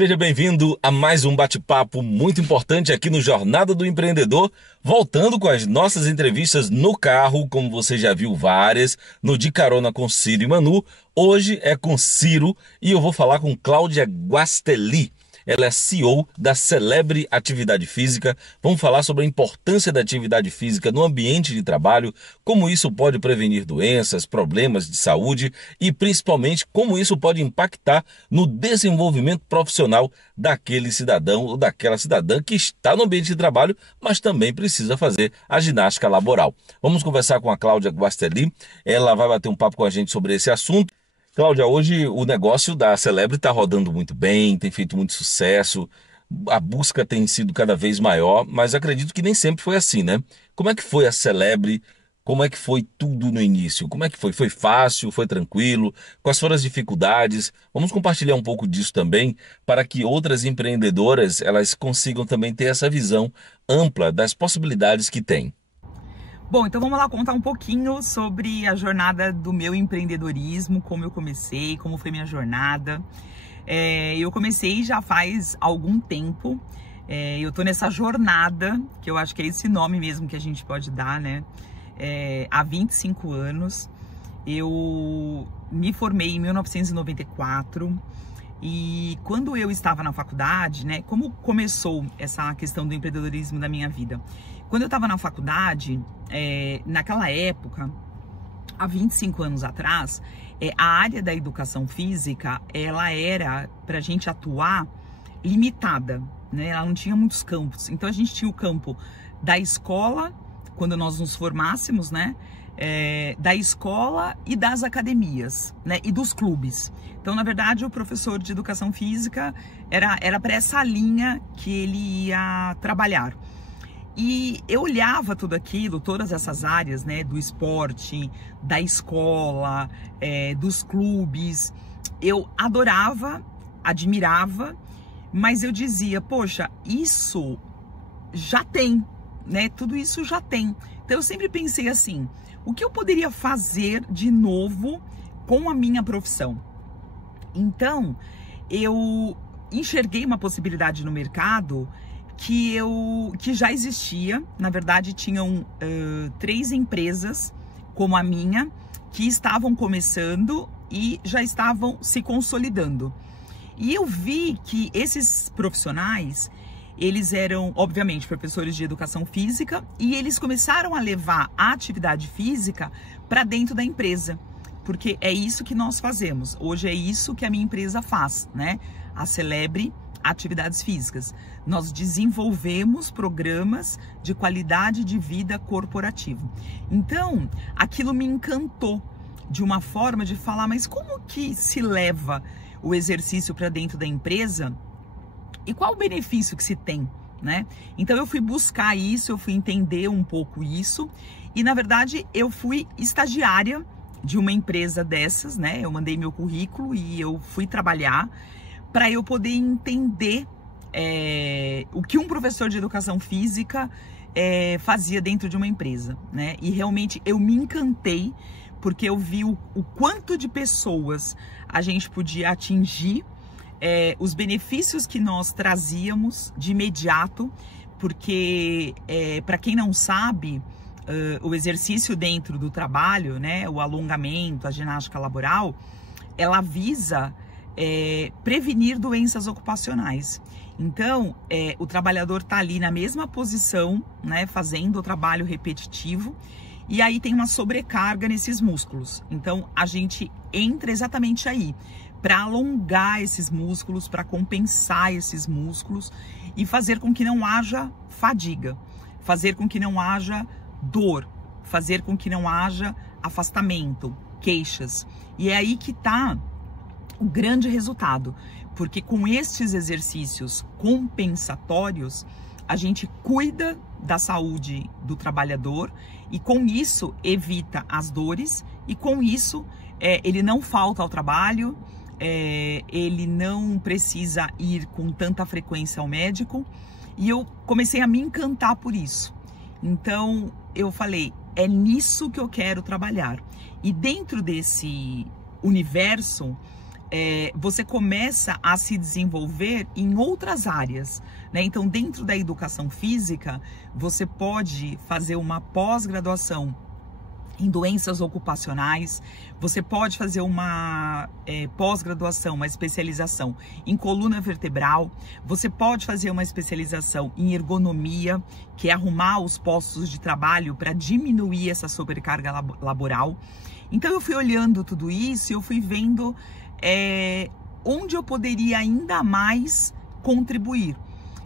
Seja bem-vindo a mais um bate-papo muito importante aqui no Jornada do Empreendedor, voltando com as nossas entrevistas no carro, como você já viu várias, no De Carona com Ciro e Manu. Hoje é com Ciro e eu vou falar com Cláudia Guastelli. Ela é CEO da Celebre Atividade Física. Vamos falar sobre a importância da atividade física no ambiente de trabalho, como isso pode prevenir doenças, problemas de saúde e principalmente como isso pode impactar no desenvolvimento profissional daquele cidadão ou daquela cidadã que está no ambiente de trabalho, mas também precisa fazer a ginástica laboral. Vamos conversar com a Cláudia Guastelli. Ela vai bater um papo com a gente sobre esse assunto. Cláudia, hoje o negócio da Celebre está rodando muito bem, tem feito muito sucesso, a busca tem sido cada vez maior, mas acredito que nem sempre foi assim, né? Como é que foi a Celebre? Como é que foi tudo no início? Como é que foi? Foi fácil? Foi tranquilo? Quais foram as dificuldades? Vamos compartilhar um pouco disso também para que outras empreendedoras elas consigam também ter essa visão ampla das possibilidades que tem. Bom, então vamos lá contar um pouquinho sobre a jornada do meu empreendedorismo, como eu comecei, como foi minha jornada. Eu comecei já faz algum tempo, eu tô nessa jornada, que eu acho que é esse nome mesmo que a gente pode dar, né? Há 25 anos. Eu me formei em 1994 e quando eu estava na faculdade, né? Como começou essa questão do empreendedorismo da minha vida? Quando eu estava na faculdade, naquela época, há 25 anos atrás, a área da educação física, ela era, para a gente atuar, limitada, né? Ela não tinha muitos campos. Então, a gente tinha o campo da escola, quando nós nos formássemos, né? Da escola e das academias, né? E dos clubes. Então, na verdade, o professor de educação física era para essa linha que ele ia trabalhar. E eu olhava tudo aquilo, todas essas áreas, né, do esporte, da escola, dos clubes, eu adorava, admirava, mas eu dizia, poxa, isso já tem, né, tudo isso já tem. Então eu sempre pensei assim, o que eu poderia fazer de novo com a minha profissão? Então, eu enxerguei uma possibilidade no mercado que já existia. Na verdade, tinham 3 empresas como a minha que estavam começando e já estavam se consolidando. E eu vi que esses profissionais, eles eram, obviamente, professores de educação física e eles começaram a levar a atividade física para dentro da empresa. Porque é isso que nós fazemos. Hoje é isso que a minha empresa faz, né? A Celebre Atividades Físicas. Nós desenvolvemos programas de qualidade de vida corporativa. Então, aquilo me encantou de uma forma de falar, mas como que se leva o exercício para dentro da empresa e qual o benefício que se tem, né? Então eu fui buscar isso, eu fui entender um pouco isso e na verdade eu fui estagiária de uma empresa dessas, né? Eu mandei meu currículo e eu fui trabalhar para eu poder entender o que um professor de educação física fazia dentro de uma empresa, né? E realmente eu me encantei porque eu vi o quanto de pessoas a gente podia atingir, os benefícios que nós trazíamos de imediato, porque para quem não sabe, o exercício dentro do trabalho, né? O alongamento, a ginástica laboral, ela visa prevenir doenças ocupacionais. Então, o trabalhador está ali na mesma posição, né, fazendo o trabalho repetitivo, e aí tem uma sobrecarga nesses músculos. Então, a gente entra exatamente aí, para alongar esses músculos, para compensar esses músculos e fazer com que não haja fadiga, fazer com que não haja dor, fazer com que não haja afastamento, queixas. E é aí que está o grande resultado, porque com estes exercícios compensatórios, a gente cuida da saúde do trabalhador e com isso evita as dores e com isso ele não falta ao trabalho, ele não precisa ir com tanta frequência ao médico e eu comecei a me encantar por isso. Então eu falei, é nisso que eu quero trabalhar. E dentro desse universo, você começa a se desenvolver em outras áreas, né? Então, dentro da educação física, você pode fazer uma pós-graduação em doenças ocupacionais, você pode fazer uma pós-graduação, uma especialização em coluna vertebral, você pode fazer uma especialização em ergonomia, que é arrumar os postos de trabalho para diminuir essa sobrecarga laboral. Então eu fui olhando tudo isso e eu fui vendo onde eu poderia ainda mais contribuir.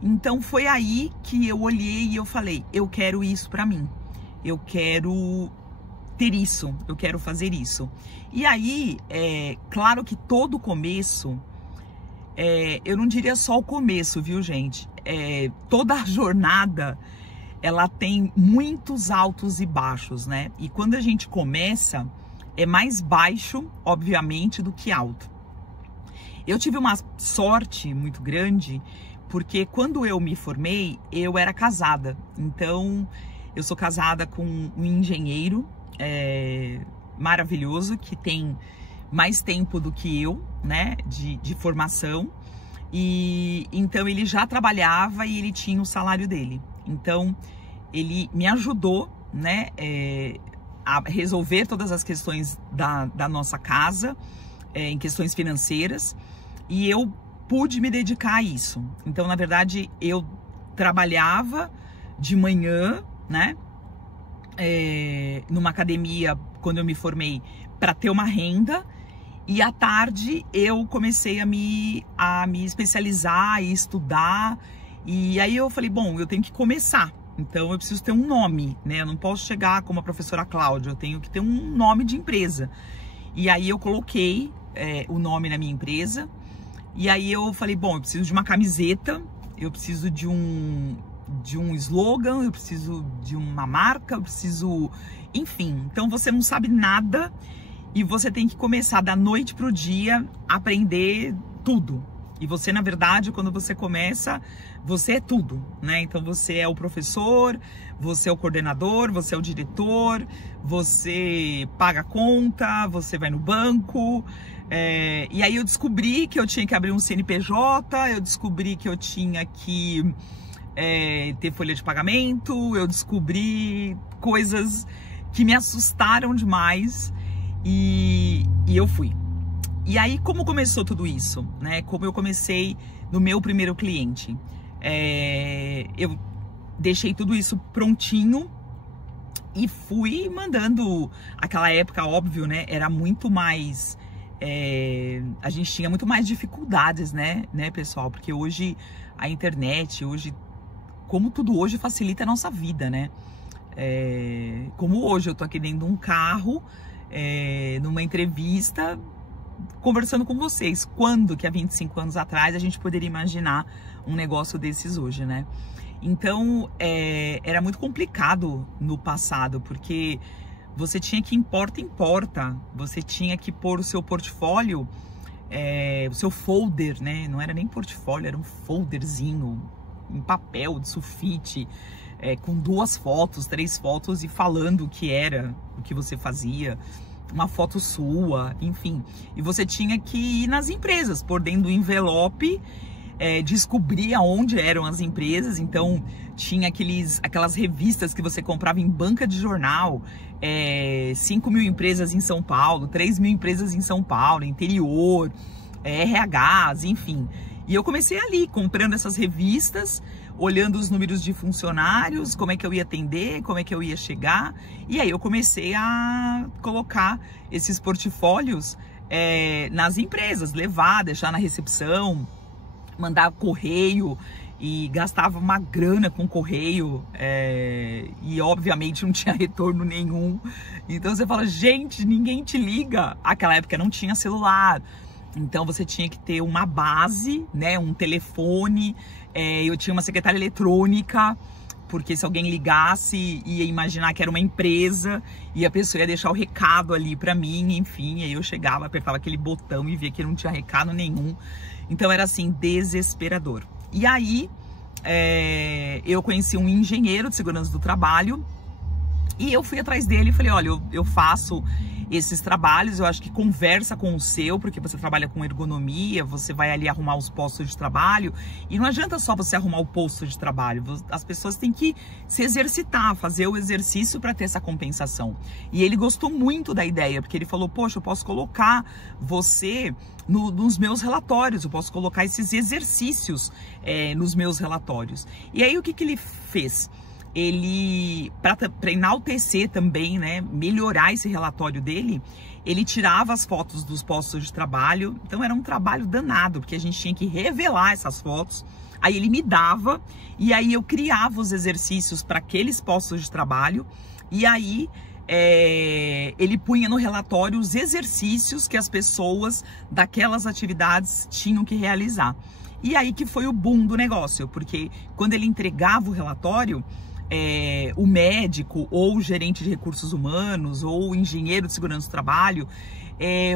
Então foi aí que eu olhei e eu falei, eu quero isso para mim, eu quero ter isso, eu quero fazer isso. E aí, claro que todo começo, eu não diria só o começo, viu, gente? Toda a jornada, ela tem muitos altos e baixos, né? E quando a gente começa, é mais baixo, obviamente, do que alto. Eu tive uma sorte muito grande, porque quando eu me formei, eu era casada. Então, eu sou casada com um engenheiro, maravilhoso, que tem mais tempo do que eu, né, de formação, e então ele já trabalhava e ele tinha o salário dele. Então ele me ajudou, né, a resolver todas as questões da nossa casa, em questões financeiras, e eu pude me dedicar a isso. Então, na verdade, eu trabalhava de manhã, né, numa academia, quando eu me formei, para ter uma renda, e à tarde eu comecei a me especializar e estudar, e aí eu falei, bom, eu tenho que começar, então eu preciso ter um nome, né, eu não posso chegar como a professora Cláudia, eu tenho que ter um nome de empresa. E aí eu coloquei o nome na minha empresa, e aí eu falei, bom, eu preciso de uma camiseta, eu preciso de um slogan, eu preciso de uma marca, eu preciso... Enfim, então você não sabe nada e você tem que começar da noite pro dia a aprender tudo. E você, na verdade, quando você começa, você é tudo, né? Então você é o professor, você é o coordenador, você é o diretor, você paga a conta, você vai no banco. E aí eu descobri que eu tinha que abrir um CNPJ, eu descobri que eu tinha que... ter folha de pagamento, eu descobri coisas que me assustaram demais e eu fui. E aí, como começou tudo isso, né? Como eu comecei no meu primeiro cliente, eu deixei tudo isso prontinho e fui mandando. Aquela época, óbvio, né? Era muito mais... a gente tinha muito mais dificuldades, né, pessoal? Porque hoje a internet, como tudo hoje facilita a nossa vida, né? Como hoje eu tô aqui dentro de um carro, numa entrevista, conversando com vocês. Quando que há 25 anos atrás a gente poderia imaginar um negócio desses hoje, né? Então, era muito complicado no passado, porque você tinha que ir porta em porta, você tinha que pôr o seu portfólio, o seu folder, né? Não era nem portfólio, era um folderzinho em papel, de sulfite, com 2 fotos, 3 fotos e falando o que era, o que você fazia, uma foto sua, enfim. E você tinha que ir nas empresas, por dentro do envelope, descobrir aonde eram as empresas. Então tinha aquelas revistas que você comprava em banca de jornal, 5.000 empresas em São Paulo, 3.000 empresas em São Paulo, interior, RHs, enfim. E eu comecei ali, comprando essas revistas, olhando os números de funcionários, como é que eu ia atender, como é que eu ia chegar. E aí eu comecei a colocar esses portfólios nas empresas, levar, deixar na recepção, mandar correio, e gastava uma grana com correio, e obviamente não tinha retorno nenhum. Então você fala, gente, ninguém te liga. Aquela época não tinha celular, então você tinha que ter uma base, né, um telefone. Eu tinha uma secretária eletrônica, porque se alguém ligasse, ia imaginar que era uma empresa e a pessoa ia deixar o recado ali pra mim, enfim. Aí eu chegava, apertava aquele botão e via que não tinha recado nenhum. Então era assim, desesperador. E aí eu conheci um engenheiro de segurança do trabalho E eu fui atrás dele e falei, olha, eu faço esses trabalhos, eu acho que conversa com o seu, porque você trabalha com ergonomia, você vai ali arrumar os postos de trabalho, e não adianta só você arrumar o posto de trabalho, as pessoas têm que se exercitar, fazer o exercício para ter essa compensação. E ele gostou muito da ideia, porque ele falou, poxa, eu posso colocar você nos meus relatórios, eu posso colocar esses exercícios nos meus relatórios. E aí o que ele fez? Ele, para enaltecer também, né, melhorar esse relatório dele, ele tirava as fotos dos postos de trabalho. Então era um trabalho danado, porque a gente tinha que revelar essas fotos. Aí ele me dava, e aí eu criava os exercícios para aqueles postos de trabalho, e aí ele punha no relatório os exercícios que as pessoas daquelas atividades tinham que realizar. E aí que foi o boom do negócio, porque quando ele entregava o relatório, o médico ou o gerente de recursos humanos ou o engenheiro de segurança do trabalho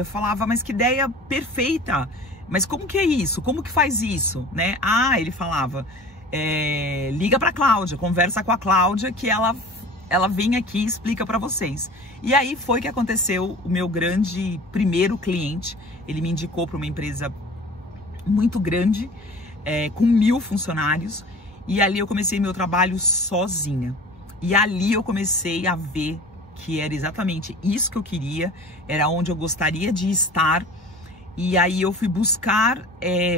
falava, mas que ideia perfeita, mas como que é isso? Como que faz isso? Né? Ah, ele falava, liga para a Cláudia, conversa com a Cláudia que ela vem aqui e explica para vocês. E aí foi que aconteceu o meu grande primeiro cliente. Ele me indicou para uma empresa muito grande, com 1000 funcionários, e ali eu comecei meu trabalho sozinha. E ali eu comecei a ver que era exatamente isso que eu queria, era onde eu gostaria de estar. E aí eu fui buscar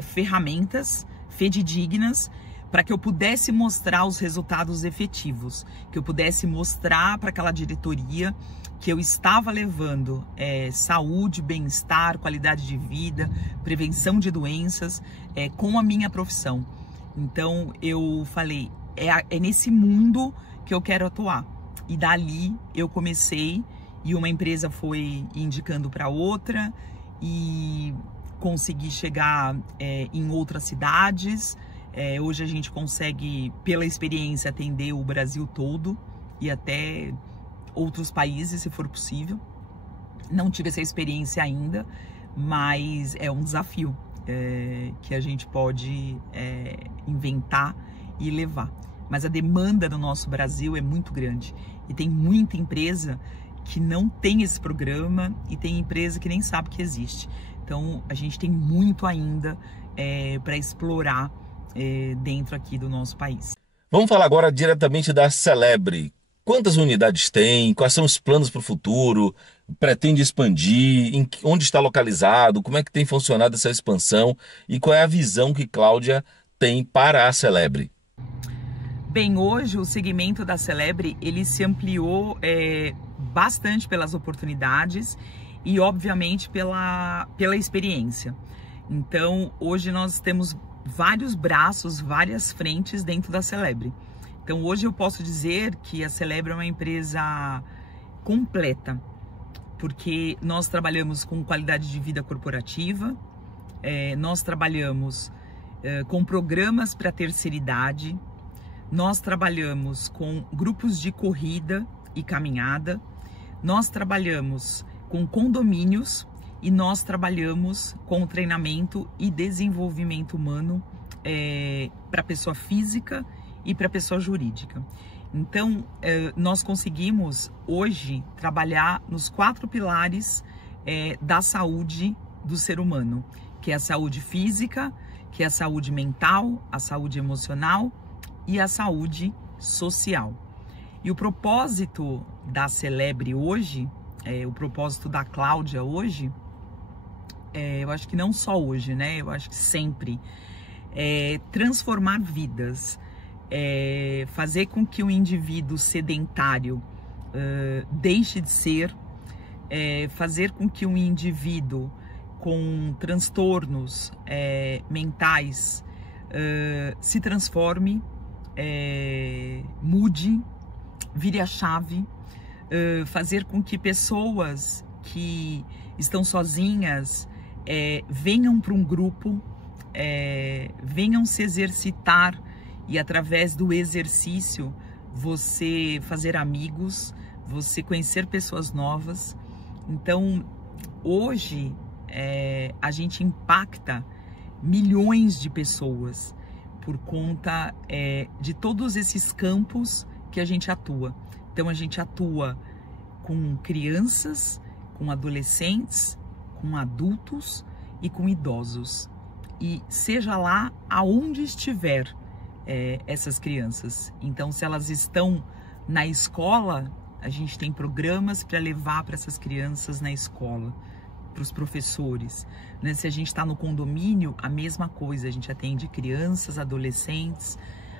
ferramentas fidedignas para que eu pudesse mostrar os resultados efetivos, que eu pudesse mostrar para aquela diretoria que eu estava levando saúde, bem-estar, qualidade de vida, prevenção de doenças com a minha profissão. Então eu falei, é nesse mundo que eu quero atuar. E dali eu comecei, e uma empresa foi indicando para outra, e consegui chegar em outras cidades. Hoje a gente consegue, pela experiência, atender o Brasil todo e até outros países, se for possível. Não tive essa experiência ainda, mas é um desafio que a gente pode inventar e levar. Mas a demanda no nosso Brasil é muito grande e tem muita empresa que não tem esse programa e tem empresa que nem sabe que existe. Então a gente tem muito ainda para explorar dentro aqui do nosso país. Vamos falar agora diretamente da Celebre. Quantas unidades tem? Quais são os planos para o futuro? Pretende expandir? Onde está localizado? Como é que tem funcionado essa expansão? E qual é a visão que Cláudia tem para a Celebre? Bem, hoje o segmento da Celebre, ele se ampliou bastante pelas oportunidades e, obviamente, pela experiência. Então, hoje nós temos vários braços, várias frentes dentro da Celebre. Então, hoje eu posso dizer que a Celebre é uma empresa completa, porque nós trabalhamos com qualidade de vida corporativa, nós trabalhamos com programas para a terceira idade, nós trabalhamos com grupos de corrida e caminhada, nós trabalhamos com condomínios e nós trabalhamos com treinamento e desenvolvimento humano para pessoa física e para pessoa jurídica. Então, nós conseguimos hoje trabalhar nos 4 pilares da saúde do ser humano, que é a saúde física, que é a saúde mental, a saúde emocional e a saúde social. E o propósito da Celebre hoje, o propósito da Cláudia hoje, eu acho que não só hoje, né? Eu acho que sempre, transformar vidas, fazer com que o indivíduo sedentário deixe de ser, fazer com que um indivíduo com transtornos mentais se transforme, mude, vire a chave, fazer com que pessoas que estão sozinhas venham para um grupo, venham se exercitar e através do exercício você fazer amigos, você conhecer pessoas novas. Então hoje a gente impacta milhões de pessoas por conta de todos esses campos que a gente atua. Então a gente atua com crianças, com adolescentes, com adultos e com idosos. E seja lá aonde estiver essas crianças. Então, se elas estão na escola, a gente tem programas para levar para essas crianças na escola, para os professores, né? Se a gente está no condomínio, a mesma coisa, a gente atende crianças, adolescentes,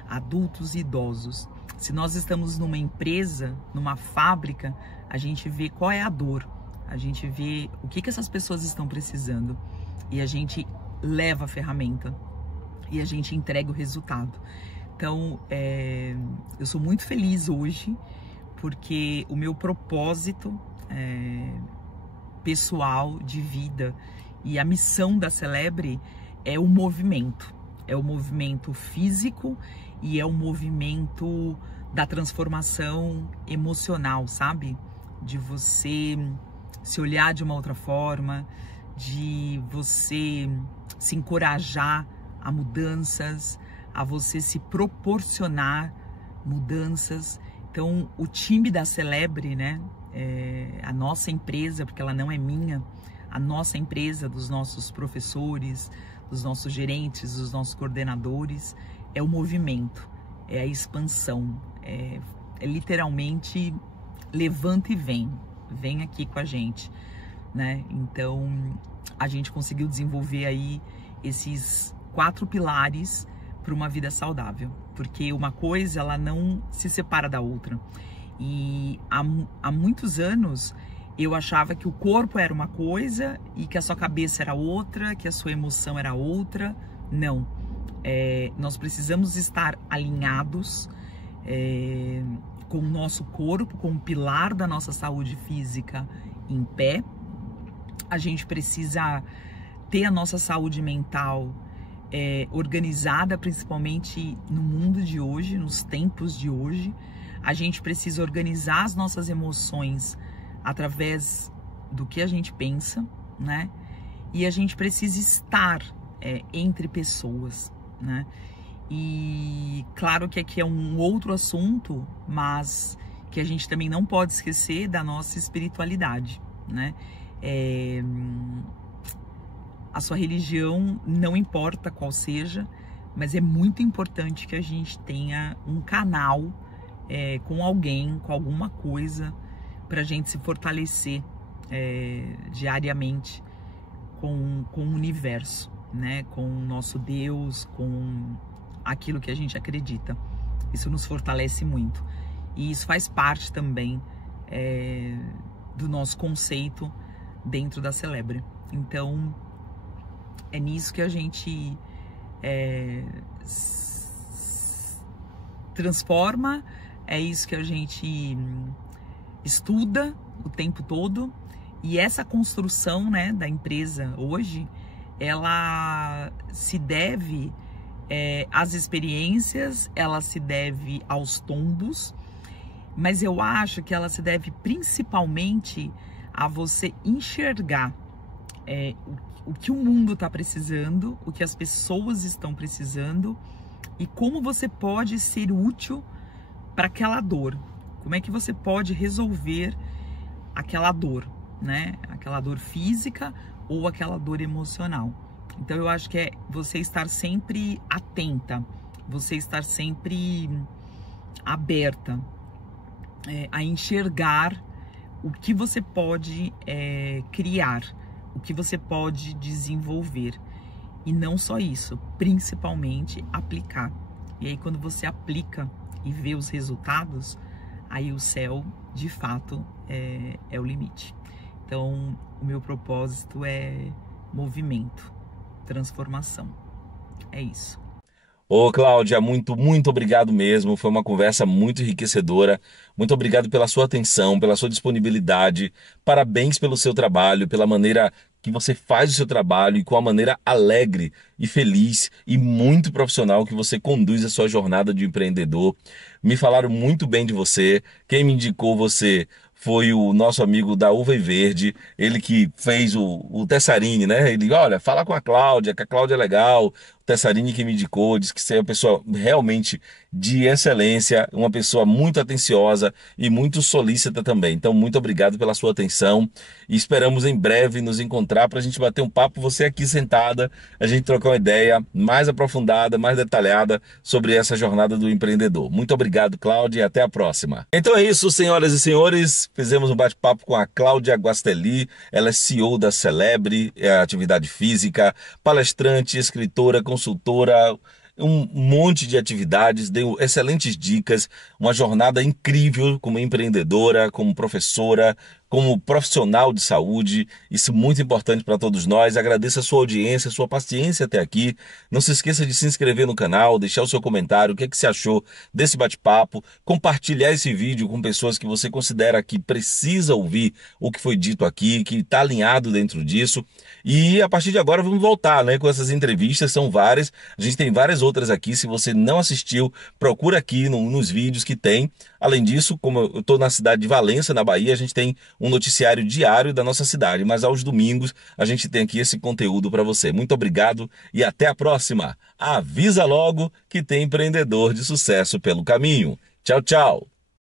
adultos e idosos. Se nós estamos numa empresa, numa fábrica, a gente vê qual é a dor, a gente vê o que essas pessoas estão precisando e a gente leva a ferramenta e a gente entrega o resultado. Então, eu sou muito feliz hoje porque o meu propósito pessoal de vida e a missão da Celebre é o movimento. É o movimento físico e é o movimento da transformação emocional, sabe? De você se olhar de uma outra forma, de você se encorajar a mudanças, a você se proporcionar mudanças. Então, o time da Celebre, né? A nossa empresa, porque ela não é minha, a nossa empresa, dos nossos professores, dos nossos gerentes, dos nossos coordenadores, é o movimento, é a expansão, é literalmente levanta e vem aqui com a gente, né? Então, a gente conseguiu desenvolver aí esses 4 pilares para uma vida saudável, porque uma coisa, ela não se separa da outra. E há muitos anos eu achava que o corpo era uma coisa e que a sua cabeça era outra, que a sua emoção era outra. Não. Nós precisamos estar alinhados com o nosso corpo, com o pilar da nossa saúde física em pé. A gente precisa ter a nossa saúde mental organizada, principalmente no mundo de hoje, nos tempos de hoje. A gente precisa organizar as nossas emoções através do que a gente pensa, né? E a gente precisa estar entre pessoas, né? E claro que aqui é um outro assunto, mas que a gente também não pode esquecer da nossa espiritualidade, né? A sua religião, não importa qual seja, mas é muito importante que a gente tenha um canal com alguém, com alguma coisa, para a gente se fortalecer diariamente com o universo, né? Com o nosso Deus, com aquilo que a gente acredita. Isso nos fortalece muito. E isso faz parte também do nosso conceito dentro da Celebre. Então, é nisso que a gente transforma, é isso que a gente estuda o tempo todo. E essa construção, né, da empresa hoje, ela se deve às experiências, ela se deve aos tombos, mas eu acho que ela se deve principalmente a você enxergar o que o mundo está precisando, o que as pessoas estão precisando e como você pode ser útil para aquela dor. Como é que você pode resolver aquela dor, né? Aquela dor física ou aquela dor emocional. Então eu acho que é você estar sempre atenta, você estar sempre aberta a enxergar o que você pode criar, o que você pode desenvolver. E não só isso, principalmente aplicar. E aí quando você aplica e vê os resultados, aí o céu, de fato, é o limite. Então, o meu propósito é movimento, transformação. É isso. Ô, Cláudia, muito obrigado mesmo. Foi uma conversa muito enriquecedora. Muito obrigado pela sua atenção, pela sua disponibilidade. Parabéns pelo seu trabalho, pela maneira que você faz o seu trabalho e com a maneira alegre e feliz e muito profissional que você conduz a sua jornada de empreendedor. Me falaram muito bem de você. Quem me indicou você foi o nosso amigo da Uva e Verde, ele que fez o Tessarini, né? Ele, olha, fala com a Cláudia, que a Cláudia é legal. Tessarini que me indicou, disse que você é uma pessoa realmente de excelência, uma pessoa muito atenciosa e muito solícita também. Então, muito obrigado pela sua atenção e esperamos em breve nos encontrar para a gente bater um papo, você aqui sentada, a gente trocar uma ideia mais aprofundada, mais detalhada sobre essa jornada do empreendedor. Muito obrigado, Cláudia, e até a próxima. Então é isso, senhoras e senhores, fizemos um bate-papo com a Cláudia Guastelli, ela é CEO da Celebre, atividade física, palestrante, escritora, consultora, um monte de atividades, deu excelentes dicas, uma jornada incrível como empreendedora, como professora, como profissional de saúde, isso é muito importante para todos nós. Agradeço a sua audiência, a sua paciência até aqui. Não se esqueça de se inscrever no canal, deixar o seu comentário, o que é que você achou desse bate-papo, compartilhar esse vídeo com pessoas que você considera que precisa ouvir o que foi dito aqui, que está alinhado dentro disso. E a partir de agora vamos voltar, né, com essas entrevistas, são várias. A gente tem várias outras aqui, se você não assistiu, procura aqui nos vídeos que tem. Além disso, como eu estou na cidade de Valença, na Bahia, a gente tem um noticiário diário da nossa cidade, mas aos domingos a gente tem aqui esse conteúdo para você. Muito obrigado e até a próxima. Avisa logo que tem empreendedor de sucesso pelo caminho. Tchau, tchau.